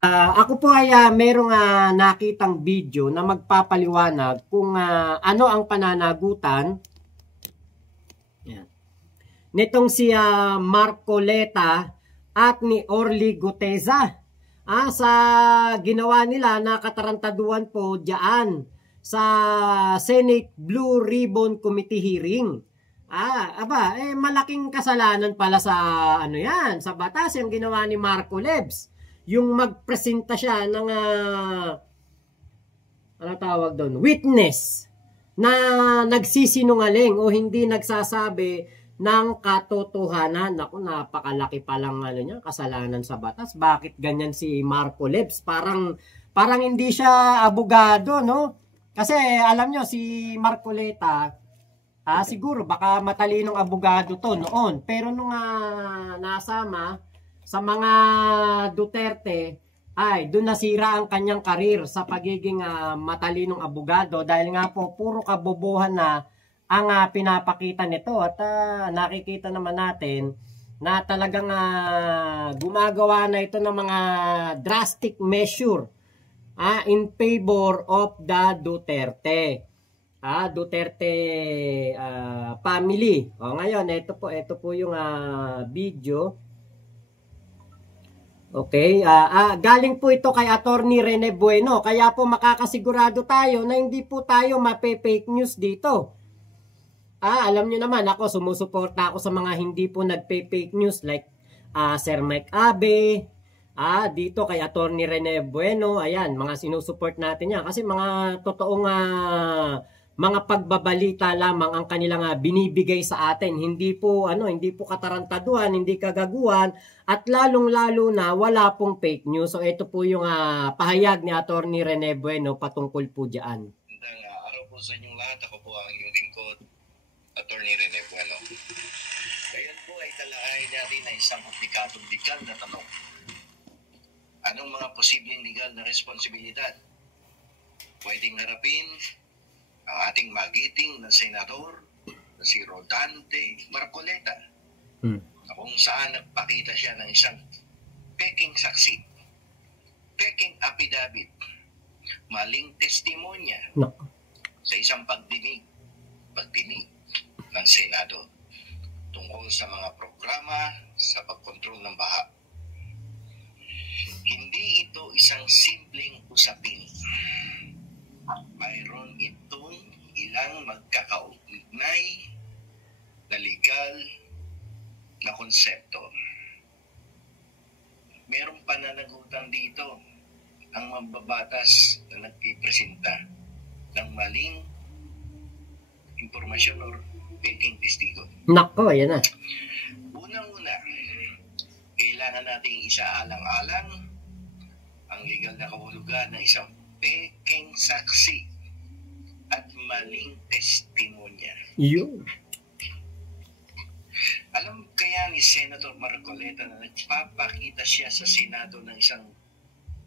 Ako po ay merong nakitang video na magpapaliwanag kung ano ang pananagutan yan, nitong si Marcoleta at ni Orly Guteza sa ginawa nila na katarantaduhan po diyan sa Senate Blue Ribbon Committee hearing. Malaking kasalanan pala sa ano yan, sa batas yung ginawa ni Marco Lebs. Yung magpresenta siya ng ano tawag doon, witness na nagsisinungaling o hindi nagsasabi ng katotohanan. Naku, napakalaki palang ano niya, kasalanan sa batas. Bakit ganyan si Marco Lebs? Parang hindi siya abogado, no? Kasi alam nyo, si Marcoleta, siguro baka matalinong abogado to noon. Pero nung nasama sa mga Duterte, ay doon nasira ang kanyang karir sa pagiging matalinong abogado dahil nga po puro kabobohan na ang pinapakita nito at nakikita naman natin na talagang gumagawa na ito ng mga drastic measure in favor of the Duterte. Duterte family. Ngayon, ito po yung video. Okay, galing po ito kay Attorney Rene Bueno. Kaya po makakasigurado tayo na hindi po tayo mape-fake news dito. Alam nyo naman, ako sumusuporta ako sa mga hindi po nagpe-fake news like Sir Mike Abe, dito kay Attorney Rene Bueno. Ayan, mga sinusuport natin yan. Kasi mga totoong mga pagbabalita lamang ang kanilang binibigay sa atin. Hindi po katarantaduhan, hindi kagaguhan, at lalong-lalo na wala pong fake news. So ito po yung pahayag ni Attorney Rene Bueno patungkol po diyan. Araw po sa inyong lahat. Ako po ang inyong lingkod, Attorney Rene Bueno. Ngayon po ay talaay natin na isang komplikadong legal na tanong. Anong mga posibleng legal na responsibilidad pwedeng harapin ang ating magiting na senador na si Rodante Marcoleta, kung saan nagpakita siya ng isang peking saksi, peking affidavit, maling testimonya sa isang pagdinig ng Senado tungkol sa mga programa sa pagkontrol ng baha. Hindi ito isang simpleng usapin. Mayroon itong ilang magkakaugnay na legal na konsepto. Merong pananagutan dito ang mambabatas na nagpipresenta ng maling impormasyon o peking testigo. Nako, yan na. Unang-una, kailangan nating isaalang-alang ang legal na kahulugan ng isang peking saksi at maling testimonya. Yun. Alam kaya ni Senator Marcoleta na nagpapakita siya sa Senado ng isang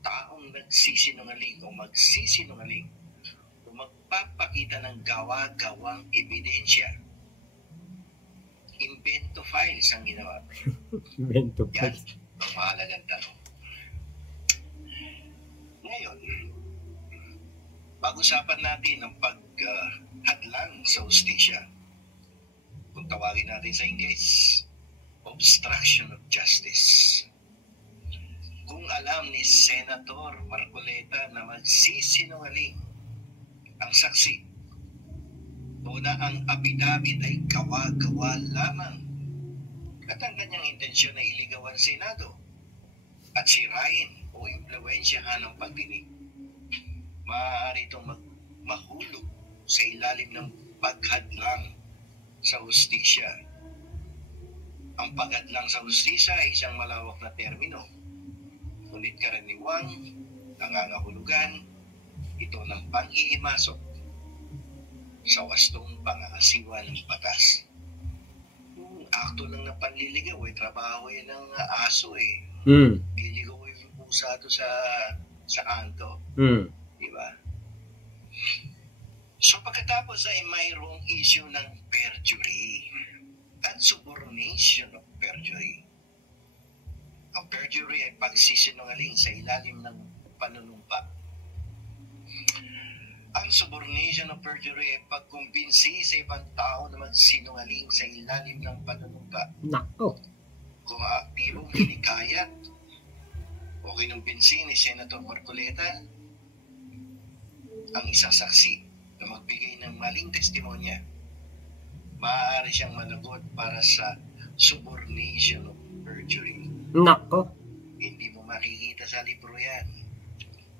taong nagsisinungaling o magsisinungaling o magpapakita ng gawa-gawang ebidensya. Invento files ang ginawa. Invento Yan files. ang mahalagang tanong. Ngayon, pag-usapan natin ang paghadlang sa hustisya. Kung tawagin natin sa Ingles, obstruction of justice. Kung alam ni Senator Marcoleta na magsisinungaling ang saksi o na ang affidavit ay gawa-gawa lamang at ang kanyang intensyon ay iligawan sa Senado at sirain o impluwensyahan ang pagdinig, maaari itong mahulog sa ilalim ng paghadlang sa hustisya. Ang paghadlang sa hustisya ay isang malawak na termino. Ngunit karaniwang nangangahulugan ito ng pang-iimasok sa wastong pangangasiwa ng batas. Yung akto lang ng panliligaw ay trabaho yan ng aso eh. Liligaw yung pusa to sa kanto. Diba? So pagkatapos ay mayroong issue ng perjury at subornation of perjury. Ang perjury ay pagsisinungaling sa ilalim ng panunumpa. Ang subornation of perjury ay pagkumbinsi sa ibang tao na magsinungaling sa ilalim ng panunumpa. Nako. Kung aktibong hinikayat o kinumbinsi ni Senator Marcoleta ang isang saksi na magbigay ng maling testimonya, maaari siyang managot para sa subornation of perjury. Nako. Hindi mo makikita sa libro yan.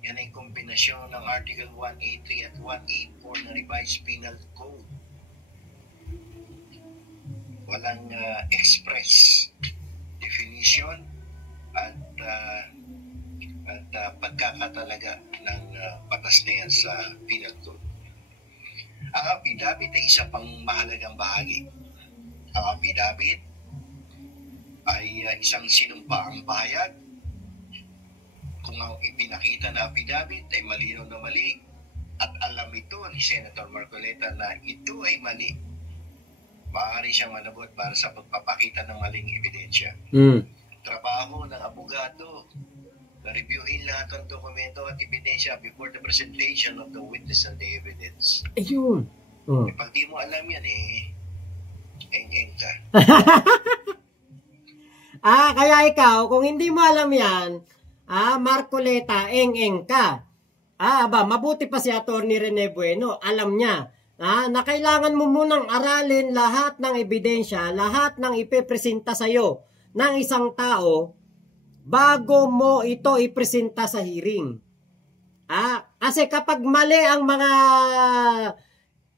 Yan ay kombinasyon ng Article 183 at 184 na Revised Penal Code. Walang express definition at pagkakatalaga ng batas na yan sa Penal Code. Ang affidavit ay isa pang mahalagang bahagi. Ang affidavit ay isang sinumpaang pahayag. Kung ang ipinakita na affidavit ay malinaw na mali at alam ito ni Senator Marcoleta na ito ay mali, maaari siyang managot para sa pagpapakita ng maling ebidensya. Trabaho ng abogado na reviewin lahat ng dokumento at ebidensya before the presentation of the witness and the evidence. Ayun. Pag di mo alam yan, eng-eng ka. Kaya ikaw, kung hindi mo alam yan, Marcoleta, eng-eng ka. Mabuti pa si Atty. Rene Bueno, alam niya na kailangan mo munang aralin lahat ng ebidensya, lahat ng ipepresenta sa'yo ng isang tao bago mo ito ipresenta sa hearing. Kasi kapag mali ang mga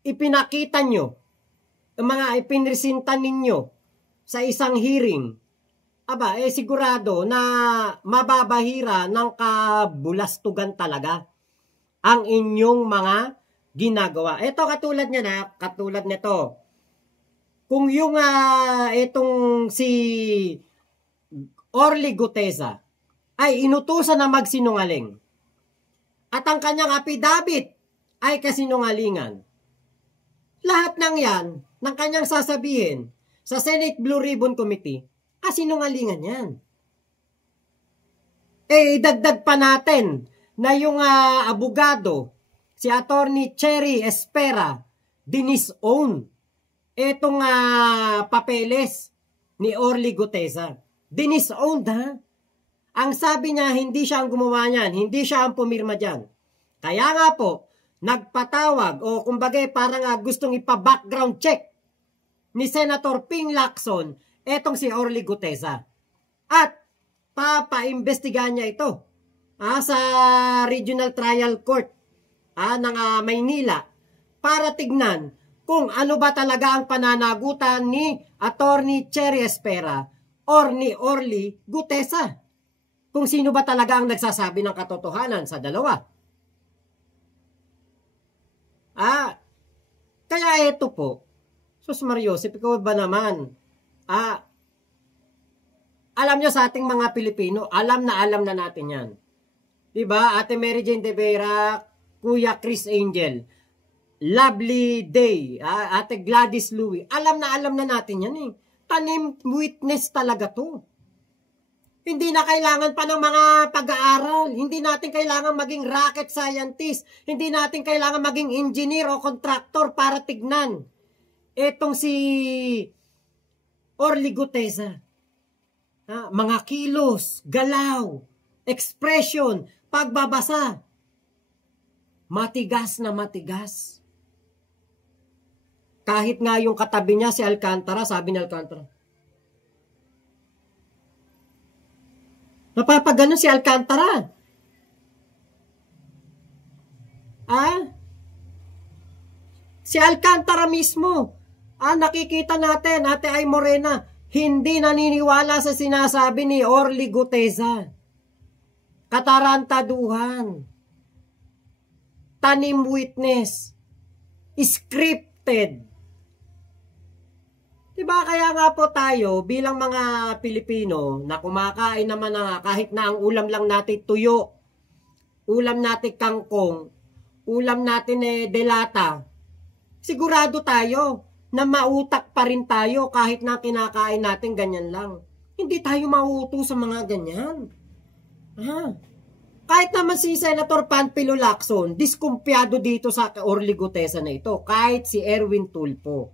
ipinakita nyo, ang mga ipinresenta ninyo sa isang hearing, sigurado na mababahira ng kabulastugan talaga ang inyong mga ginagawa. Ito katulad niya katulad nito. Kung yung itong si Orly Gutesa ay inutusan na magsinungaling at ang kanyang affidavit ay kasinungalingan, lahat ng yan ng kanyang sasabihin sa Senate Blue Ribbon Committee, sinungalingan yan. Idagdag pa natin na yung abogado, si Attorney Cherry Espera, dinisown itong papeles ni Orly Gutesa. Dinisowned, Ang sabi niya, hindi siya ang gumawa niyan, hindi siya ang pumirma dyan. Kaya nga po, nagpatawag o kumbaga parang gustong ipa-background check ni Senator Ping Lacson etong si Orly Gutesa. At papaimbestigahan niya ito sa Regional Trial Court ng Maynila para tignan kung ano ba talaga ang pananagutan ni Attorney Cherry Espera or ni Orly Gutesa. Kung sino ba talaga ang nagsasabi ng katotohanan sa dalawa. Kaya ito po, Sus Mariosep, ikaw ba naman? Alam nyo sa ating mga Pilipino, alam na natin yan. Diba? Ate Mary Jane De Vera, Kuya Chris Angel, Lovely Day, Ate Gladys Louie, alam na natin yan Tanim witness talaga to. Hindi na kailangan pa ng mga pag-aaral. Hindi natin kailangan maging rocket scientist. Hindi natin kailangan maging engineer o contractor para tignan etong si Orly Gutesa. Mga kilos, galaw, expression, pagbabasa. Matigas na matigas. Kahit nga yung katabi niya si Alcantara, sabi ni Alcantara, napapaganon si Alcantara. Si Alcantara mismo, nakikita natin, Ate Ay Morena, hindi naniniwala sa sinasabi ni Orly Gutesa. Katarantaduhan. Tanim witness. Scripted. Diba kaya nga po tayo bilang mga Pilipino na kumakain naman kahit na ang ulam lang natin tuyo, ulam natin kangkong, ulam natin delata, sigurado tayo na mautak pa rin tayo kahit na kinakain natin ganyan lang. Hindi tayo mauuto sa mga ganyan. Kahit naman si Senator Panfilo Lacson, diskumpiyado dito sa Orly Gutesa na ito. Kahit si Erwin Tulfo.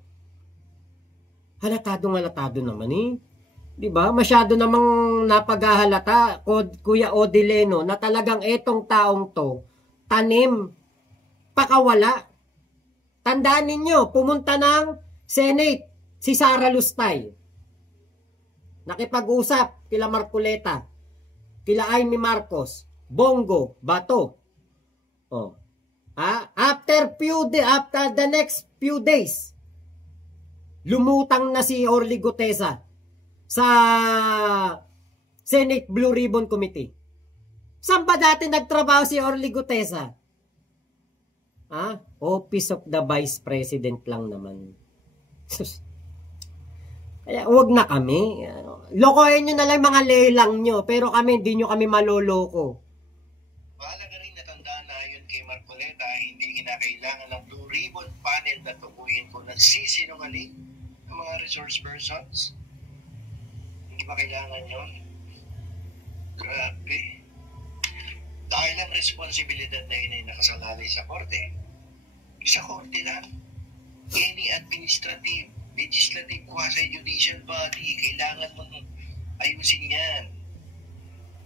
Halatado naman eh. Diba? Masyado namang napaghahalata, Kuya Odileno, na talagang etong taong to, tanim, pakawala. Tandaan ninyo, pumunta ng Senate, si Sara Lustay. Nakipag-usap kila Marcoleta, kila Amy Marcos, Bongo, Bato. After the next few days, lumutang na si Orly Gutesa sa Senate Blue Ribbon Committee. Saan ba dati nagtrabaho si Orly Gutesa? Office of the Vice President lang naman. Kaya huwag na kami. Lokohin nyo na lang mga lelang nyo, pero kami, hindi nyo kami maloloko. Mahalaga rin natandaan na ayon kay Marcoleta, hindi kinakailangan ng Blue Ribbon panel na tukuyin kung nagsisinungaling ng mga resource persons. Hindi ba kailangan yun? Grabe. Dahil ang responsibilidad na yun ay nakasalalay sa korte. Sa korte lang. Any administrative, legislative, quasi-judicial body, kailangan mong ayusin yan.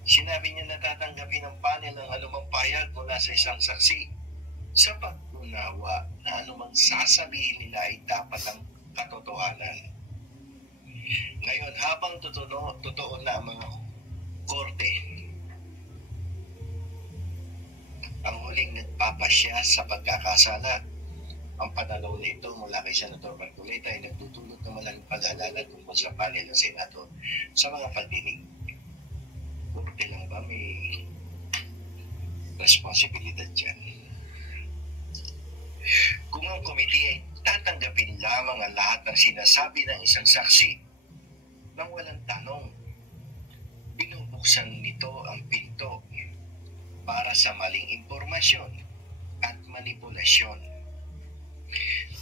Sinabi niya na tatanggapin ng panel ng anumang payag mula sa isang saksi sa pag-unawa na anumang sasabihin nila ay dapat ang katotohanan. Ngayon, habang totoo na ang mga korte, ang huling nagpapasya sa pagkakasala, ang pananaw nito mula kay Senator Marcoleta ay nagtutulot ng malaking pag-aalala tungkol sa panel ng Senado sa mga pagdinig. Korte lang ba may responsibilidad dyan? Kung ang komite ay tatanggapin lamang ang lahat ng sinasabi ng isang saksi nang walang tanong, binubuksan nito ang pinto para sa maling impormasyon at manipulasyon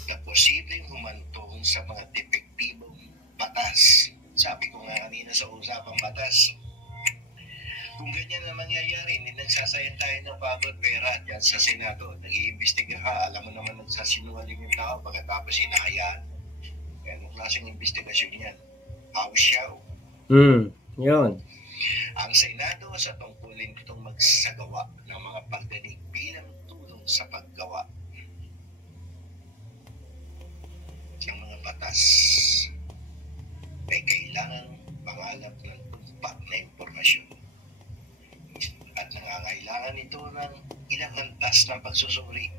na posibleng humantong sa mga depektibong batas. Sabi ko nga kanina sa usapang batas, kung ganyan na mangyayari, hindi nagsasayang tayo ng pagod pera dyan sa Senado. Nag-iimbestiga ka, alam mo naman nagsasinungaling yung tao pagkatapos hinahayaan. Kaya anong klaseng investigasyon yan? Hausyaw. Yun. Ang Senado sa tungkulin itong magsagawa ng mga pagdinig bilang tulong sa paggawa ng mga batas ay kailangan pangalap ng tumpak na impormasyon at nangangailangan ito ng ilang antas ng pagsusuri.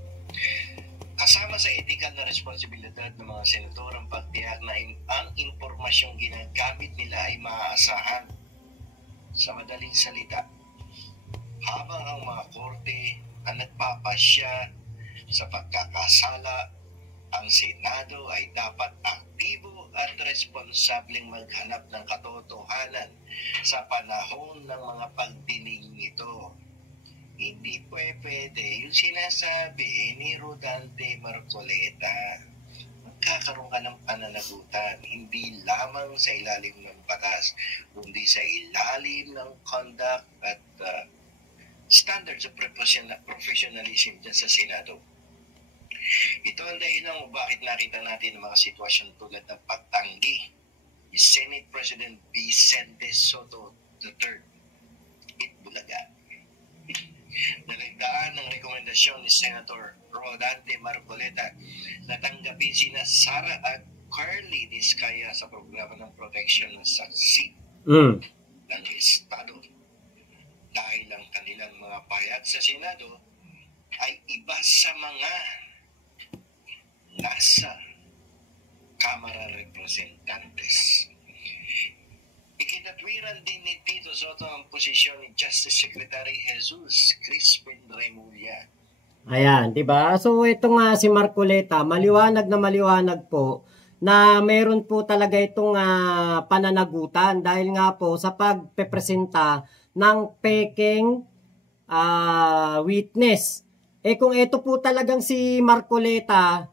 Kasama sa etikal na responsibilidad ng mga senador ang pagtiyak na ang impormasyong ginagamit nila ay maaasahan. Sa madaling salita, habang ang mga korte ang nagpapasya sa pagkakasala, ang Senado ay dapat aktibo at responsableng maghanap ng katotohanan sa panahon ng mga pagdinig nito. Hindi pwede yung sinasabi ni Rodante Marcoleta. Magkakaroon ka ng pananagutan, hindi lamang sa ilalim ng batas, kundi sa ilalim ng conduct at standards of professionalism dyan sa Senado. Ito ang dahilan kung bakit nakita natin ang mga sitwasyon tulad ng pagtanggi ni Senate President Vicente Soto III. Itbulaga. Nalagdaan ng rekomendasyon ni Senator Rodante Marcoleta na tanggapin sina Sara at Carly Diskaya sa programa ng protection ng saksi ng Estado. Dahil ang kanilang mga payag sa Senado ay iba sa mga nasa Kamara Representantes. Ikinatwiran din ni Tito Soto ang posisyon ni Justice Secretary Jesus Crispin Remulla. Ayan, 'di ba? So ito nga si Marcoleta, maliwanag na maliwanag po na meron po talaga itong pananagutan dahil nga po sa pagpepresenta ng peking witness. Kung ito po talagang si Marcoleta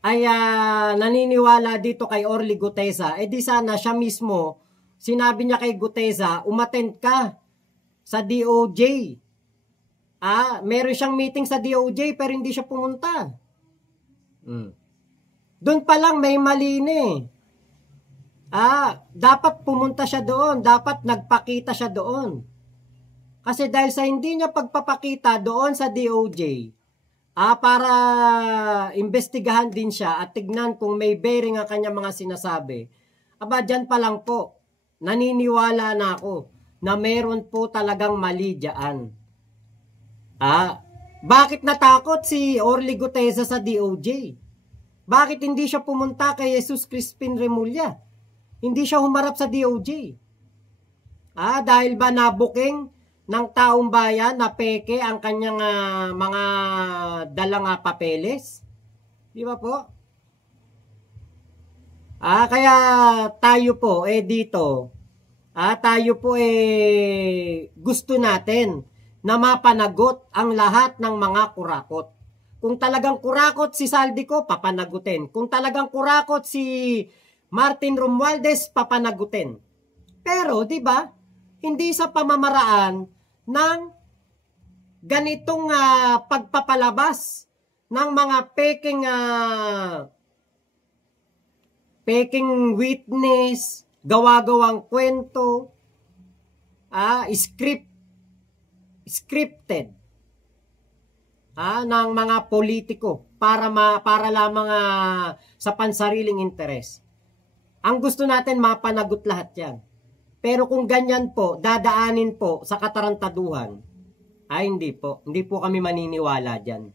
ay naniniwala dito kay Orly Gutesa, di sana siya mismo sinabi niya kay Gutesa, umattend ka sa DOJ. Meron siyang meeting sa DOJ pero hindi siya pumunta. Doon pa lang may mali na eh. Dapat pumunta siya doon. Dapat nagpakita siya doon. Kasi dahil sa hindi niya pagpapakita doon sa DOJ, para investigahan din siya at tignan kung may bearing ang kanya mga sinasabi, dyan pa lang po, naniniwala na ako na meron po talagang mali dyan. Bakit natakot si Orly Gutesa sa DOJ? Bakit hindi siya pumunta kay Jesus Crispin Remulla? Hindi siya humarap sa DOJ. Dahil ba nabuking ng taong bayan na peke ang kanyang mga dalang papeles? Di ba po? Kaya tayo po dito, tayo po gusto natin na mapanagot ang lahat ng mga kurakot. Kung talagang kurakot si Saldico, papanagutin. Kung talagang kurakot si Martin Romualdez, papanagutin. Pero, di ba, hindi sa pamamaraan ng ganitong pagpapalabas ng mga peking witness, gawa-gawang kwento, scripted ng mga politiko para lamang sa pansariling interes. Ang gusto natin mapanagot lahat yan. Pero kung ganyan po, dadaanin po sa katarantaduhan, hindi po kami maniniwala dyan.